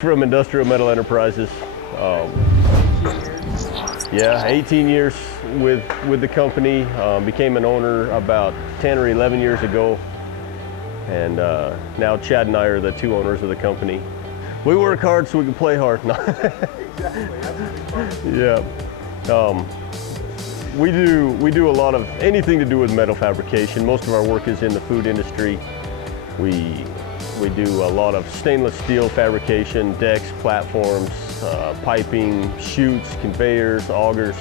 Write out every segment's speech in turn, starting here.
From Industrial Metal Enterprises. Yeah, 18 years with the company. Became an owner about 10 or 11 years ago. And now Chad and I are the two owners of the company. We work hard so we can play hard. Yeah. We do a lot of anything to do with metal fabrication. Most of our work is in the food industry. We do a lot of stainless steel fabrication, decks, platforms, piping, chutes, conveyors, augers,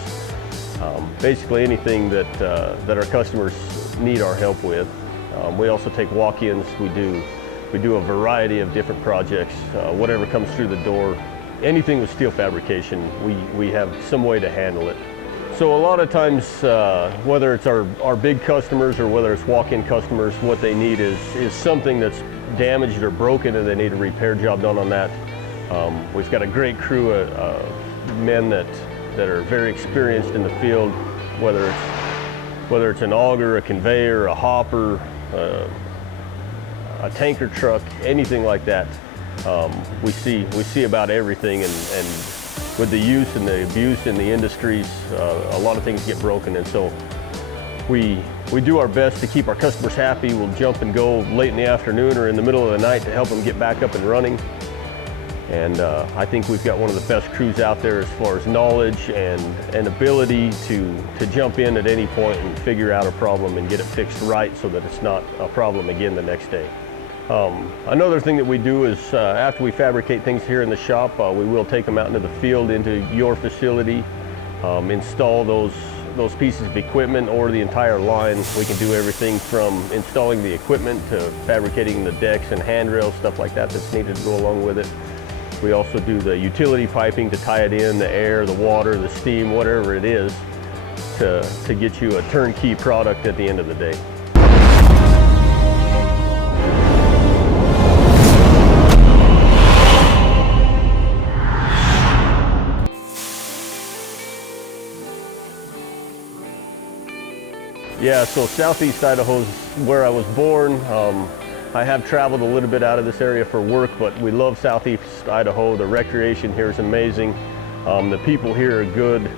basically anything that our customers need our help with. We also take walk-ins. We do a variety of different projects, whatever comes through the door. Anything with steel fabrication, we have some way to handle it. So a lot of times, whether it's our big customers or whether it's walk-in customers, what they need is something that's damaged or broken and they need a repair job done on that. We've got a great crew of men that are very experienced in the field, whether it's an auger, a conveyor, a hopper, a tanker truck, anything like that. We see about everything, and with the use and the abuse in the industries, a lot of things get broken, and so we do our best to keep our customers happy. We'll jump and go late in the afternoon or in the middle of the night to help them get back up and running. And I think we've got one of the best crews out there as far as knowledge and ability to jump in at any point and figure out a problem and get it fixed right so that it's not a problem again the next day. Another thing that we do is after we fabricate things here in the shop, we will take them out into the field, into your facility, install those pieces of equipment or the entire line. We can do everything from installing the equipment to fabricating the decks and handrails, stuff like that that's needed to go along with it. We also do the utility piping to tie it in, the air, the water, the steam, whatever it is, to get you a turnkey product at the end of the day. Yeah, so Southeast Idaho is where I was born. I have traveled a little bit out of this area for work, but we love Southeast Idaho. The recreation here is amazing. The people here are good.